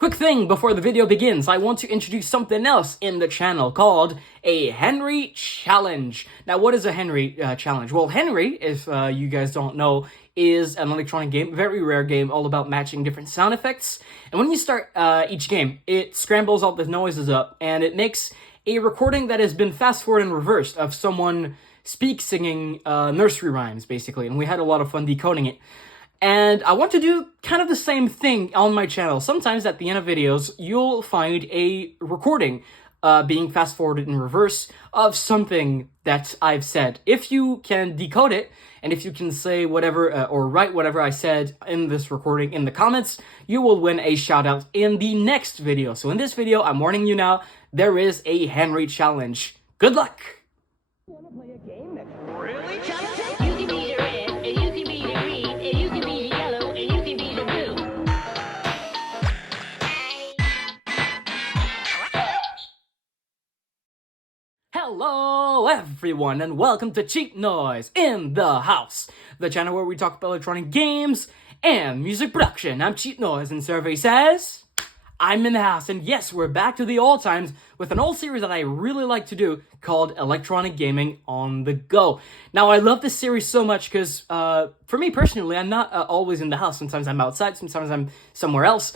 Quick thing before the video begins, I want to introduce something else in the channel called a Henry Challenge. Now, what is a Henry Challenge? Well, Henry, if you guys don't know, is an electronic game, very rare game, all about matching different sound effects. And when you start each game, it scrambles all the noises up, and it makes a recording that has been fast-forwarded and reversed of someone singing nursery rhymes, basically. And we had a lot of fun decoding it. And I want to do kind of the same thing on my channel. Sometimes at the end of videos, you'll find a recording being fast-forwarded in reverse of something that I've said. If you can decode it, and if you can say whatever or write whatever I said in this recording in the comments, you will win a shout-out in the next video. So in this video, I'm warning you now, there is a Henry Challenge. Good luck! You wanna play a game that's really challenging? You can be the red, and you can be the green, and you can be the yellow, and you can be the blue. Hello everyone, and welcome to Cheap Noise in the House, the channel where we talk about electronic games and music production. I'm Cheap Noise, and survey says I'm in the house, and yes, we're back to the old times with an old series that I really like to do called Electronic Gaming on the Go. Now, I love this series so much because, for me personally, I'm not always in the house. Sometimes I'm outside, sometimes I'm somewhere else.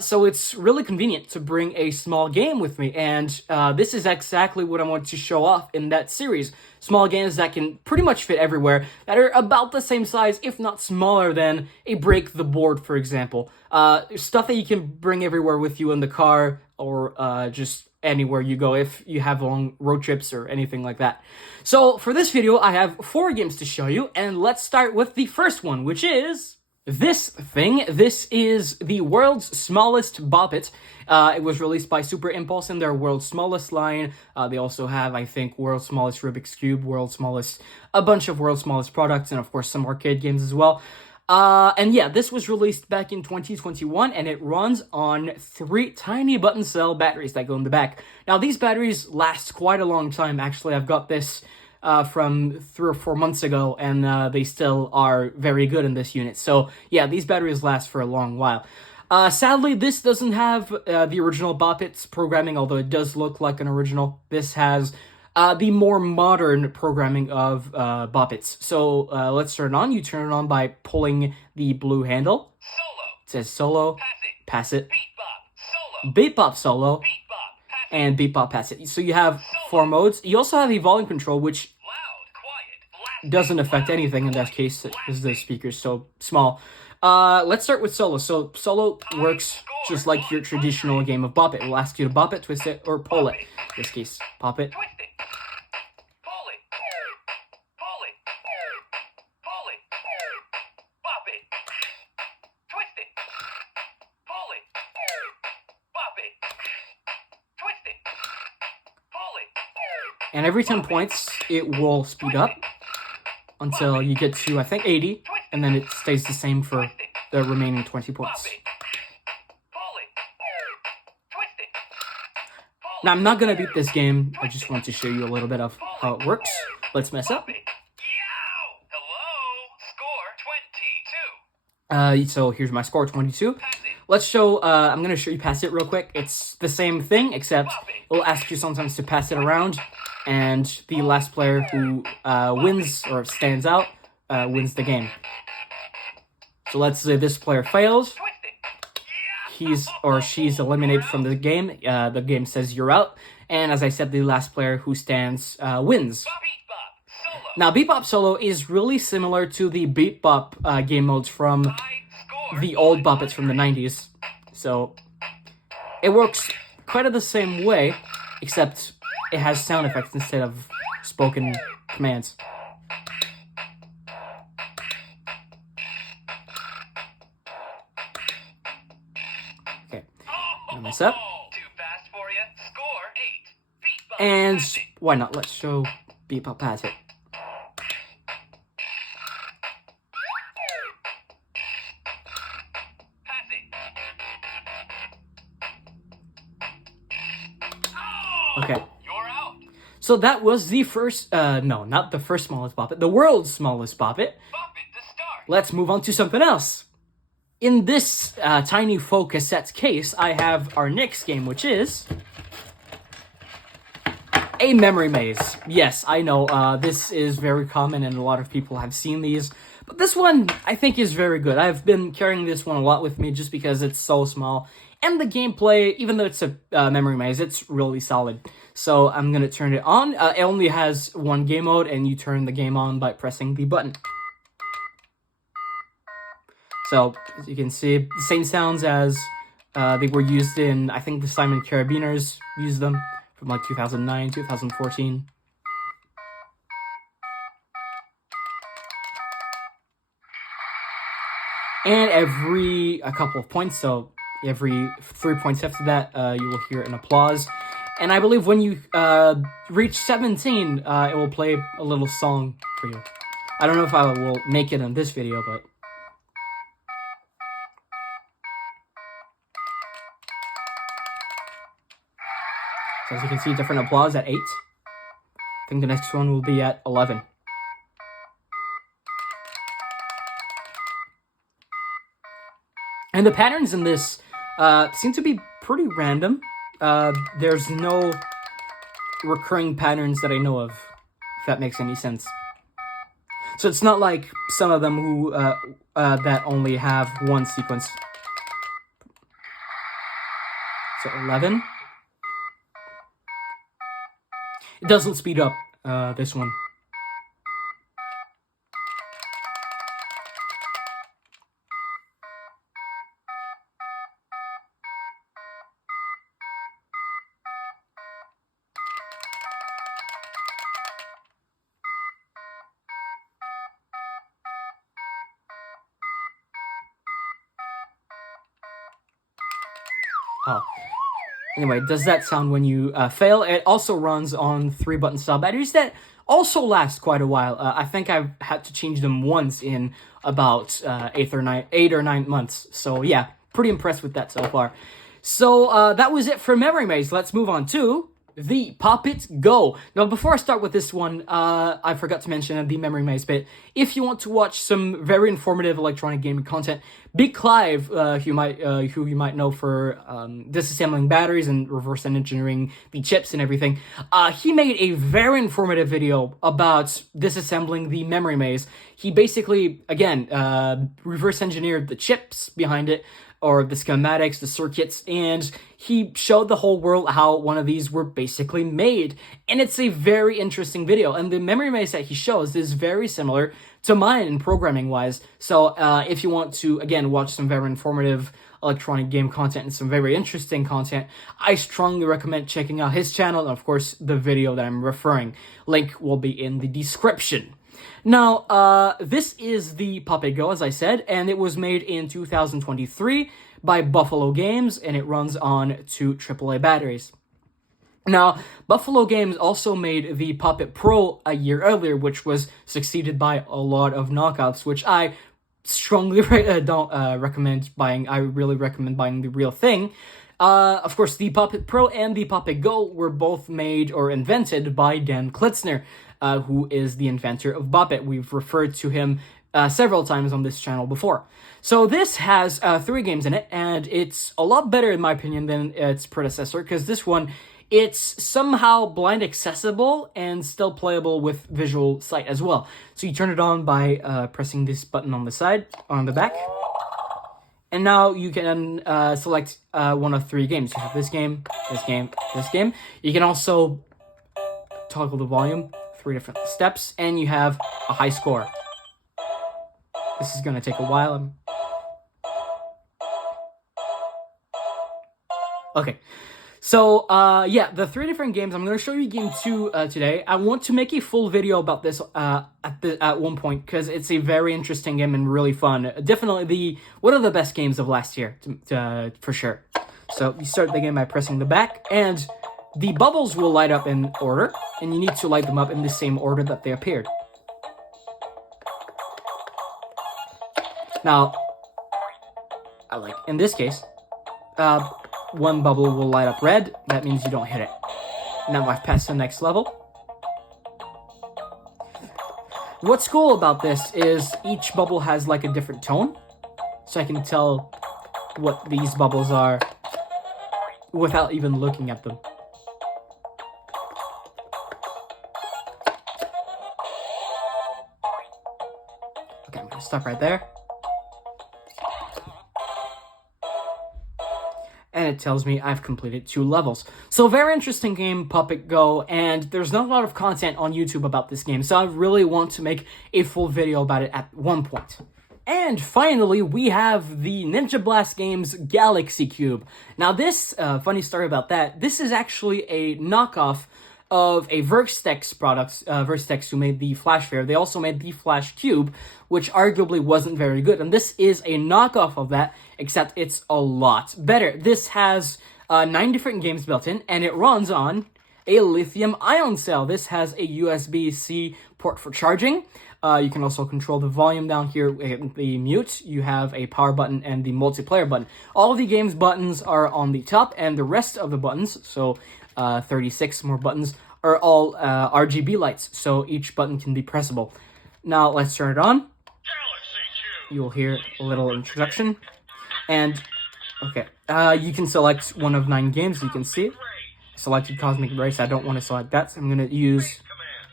So it's really convenient to bring a small game with me, and this is exactly what I want to show off in that series. Small games that can pretty much fit everywhere, that are about the same size, if not smaller than a Break the Board, for example. Stuff that you can bring everywhere with you in the car, or just anywhere you go if you have long road trips or anything like that. So for this video, I have 4 games to show you, and let's start with the first one, which is this thing. This is the world's smallest Poppet. It was released by Super Impulse in their world's smallest line. They also have, I think, world's smallest Rubik's Cube, a bunch of world's smallest products, and of course some arcade games as well. And yeah, this was released back in 2021, and it runs on 3 tiny button cell batteries that go in the back. Now, these batteries last quite a long time. Actually, I've got this from 3 or 4 months ago, and they still are very good in this unit. So yeah, these batteries last for a long while. Sadly, this doesn't have the original Poppet's programming, although it does look like an original. This has the more modern programming of Poppets. So let's turn it on. You turn it on by pulling the blue handle. Solo. It says solo, Pass it. pass it, Beat bop. Solo. beat bop solo, Beat bop. Pass it. and beat bop pass it. So you have 4 modes. You also have the volume control, which Loud, quiet, blasting, doesn't affect loud, anything in that quiet, case, because the blasting. speaker's so small. Let's start with solo. So solo works just like your traditional game of Poppet. It will ask you to bop it, twist it, or pull it. In this case, pop it. Twist it. Pull it. Pull it. Pull it. Bop it. Twist it. Pull it. Bop it. Twist it. Pull it. And every 10 points, it will speed up until you get to, I think, 80, and then it stays the same for the remaining 20 Bop points. it. Pull it. Twist it. Pull Now, I'm not going to beat this game. I just want to show you a little bit of how it works. Let's mess up. it. Yow! Hello. Score 22. So here's my score, 22. Pass it. Let's show, I'm going to show you pass it real quick. It's the same thing, except it'll ask you sometimes to pass it around, and the last player who wins or stands out wins the game. So let's say this player fails. Twist it. He's or she's eliminated from the game. The game says you're out. And as I said, the last player who stands wins. Beat bop. Solo. Now, Beat Bop Solo is really similar to the Beat Bop game modes from High score. the old Poppets from the 90s. So it works quite the same way, except it has sound effects instead of spoken commands. Okay, now mess up. Too fast for you. Score 8. Beat bop. And Pass it. why not? Let's show Beat Bop Pass It. Pass it. Oh! Okay, You're out. so that was the first, no, not the first smallest Poppet, the world's smallest Poppet. Bop it to start. Let's move on to something else. In this tiny faux cassette case, I have our next game, which is a memory maze. Yes, I know, this is very common and a lot of people have seen these, but this one I think is very good. I've been carrying this one a lot with me just because it's so small, and the gameplay, even though it's a memory maze, it's really solid. So I'm gonna turn it on. It only has one game mode, and you turn the game on by pressing the button. So, as you can see, the same sounds as they were used in, I think the Simon Carabiners used them from like 2009, 2014. And every a couple of points, so every 3 points after that, you will hear an applause. And I believe when you reach 17, it will play a little song for you. I don't know if I will make it in this video, but... So as you can see, different applause at 8. I think the next one will be at 11. And the patterns in this seem to be pretty random. There's no recurring patterns that I know of, if that makes any sense. So it's not like some of them who that only have one sequence. So 11. It doesn't speed up, this one. Oh. Anyway, does that sound when you fail? It also runs on 3-button style batteries that also last quite a while. I think I've had to change them once in about 8 or 9 months. So yeah, pretty impressed with that so far. So that was it for Memory Maze. Let's move on to the Poppet Go. Now, before I start with this one, I forgot to mention the Memory Maze bit. If you want to watch some very informative electronic gaming content, Big Clive, who you might know for disassembling batteries and reverse engineering the chips and everything, he made a very informative video about disassembling the Memory Maze. He basically, again, reverse engineered the chips behind it, or the schematics, the circuits, and he showed the whole world how one of these were basically made. And it's a very interesting video, and the memory maze that he shows is very similar to mine programming-wise. So if you want to, again, watch some very informative electronic game content and some very interesting content, I strongly recommend checking out his channel, and of course, the video that I'm referring. Link will be in the description. Now, this is the Poppet Go, as I said, and it was made in 2023 by Buffalo Games, and it runs on 2 AAA batteries. Now, Buffalo Games also made the Poppet Pro a year earlier, which was succeeded by a lot of knockoffs, which I strongly don't recommend buying. I really recommend buying the real thing. Of course, the Poppet Pro and the Poppet Go were both made or invented by Dan Klitzner, who is the inventor of Poppet. We've referred to him several times on this channel before. So this has 3 games in it, and it's a lot better, in my opinion, than its predecessor, because this one, it's somehow blind accessible and still playable with visual sight as well. So you turn it on by pressing this button on the side, on the back. And now you can select one of 3 games. You have this game, this game, this game. You can also toggle the volume, 3 different steps, and you have a high score. This is going to take a while. Okay. So, yeah, the 3 different games, I'm going to show you game 2 today. I want to make a full video about this at one point, because it's a very interesting game and really fun. Definitely one of the best games of last year, for sure. So, you start the game by pressing the back, and the bubbles will light up in order, and you need to light them up in the same order that they appeared. Now, like in this case, one bubble will light up red. That means you don't hit it. Now I've passed the next level. What's cool about this is each bubble has like a different tone. So I can tell what these bubbles are without even looking at them. Okay, I'm gonna stop right there. And it tells me I've completed 2 levels. So very interesting game, Poppet Go, and there's not a lot of content on YouTube about this game, so I really want to make a full video about it at one point. And finally, we have the Ninja Blast Games Galaxy Cube. Now this, funny story about that, this is actually a knockoff of a Vertex product, Vertex, who made the Flash Fair. They also made the Flash Cube, which arguably wasn't very good. And this is a knockoff of that, except it's a lot better. This has 9 different games built in, and it runs on a lithium-ion cell. This has a USB-C port for charging. You can also control the volume down here with the mute. You have a power button and the multiplayer button. All of the game's buttons are on the top, and the rest of the buttons, so 36 more buttons, are all RGB lights, so each button can be pressable. Now let's turn it on. You'll hear a little introduction, and okay, you can select one of 9 games. You can see it. Selected Cosmic Race. I don't want to select that, so I'm going to use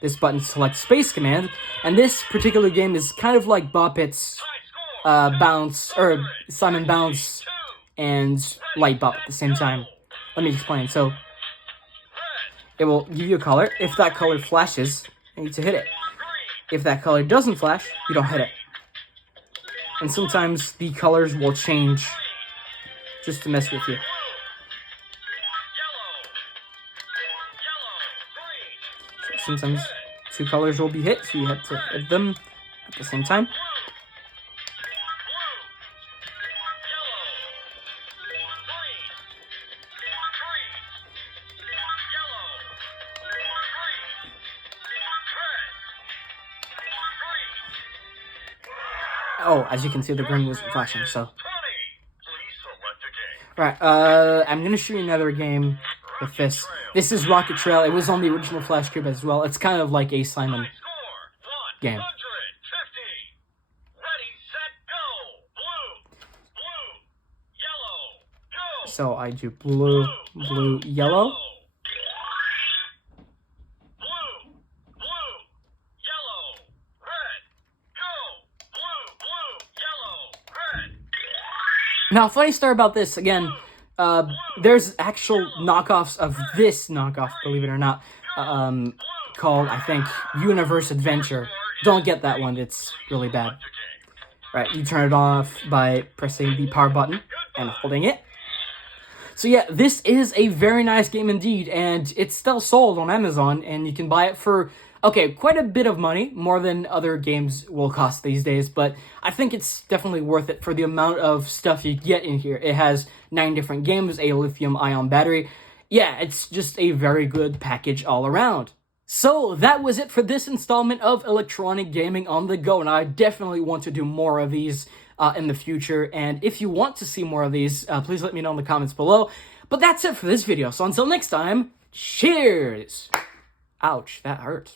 this button to select Space Command, and this particular game is kind of like Poppet's Bounce, or Simon Bounce and Light Bop at the same time. Let me explain. So it will give you a color. If that color flashes, you need to hit it. If that color doesn't flash, you don't hit it. And sometimes the colors will change just to mess with you. Sometimes 2 colors will be hit, so you have to hit them at the same time. Oh, as you can see, the green wasn't flashing, so. Right, I'm gonna show you another game with this. This is Rocket Trail. It was on the original Flash Cube as well. It's kind of like a Simon game. So I do blue, blue, yellow. Now, funny story about this, again, there's actual knockoffs of this knockoff, believe it or not, called, I think, Universe Adventure. Don't get that one, it's really bad. Right, you turn it off by pressing the power button and holding it. So yeah, this is a very nice game indeed, and it's still sold on Amazon, and you can buy it for, okay, quite a bit of money, more than other games will cost these days, but I think it's definitely worth it for the amount of stuff you get in here. It has 9 different games, a lithium-ion battery. Yeah, it's just a very good package all around. So that was it for this installment of Electronic Gaming on the Go, and I definitely want to do more of these in the future, and if you want to see more of these, please let me know in the comments below. But that's it for this video, so until next time, cheers! Ouch, that hurt.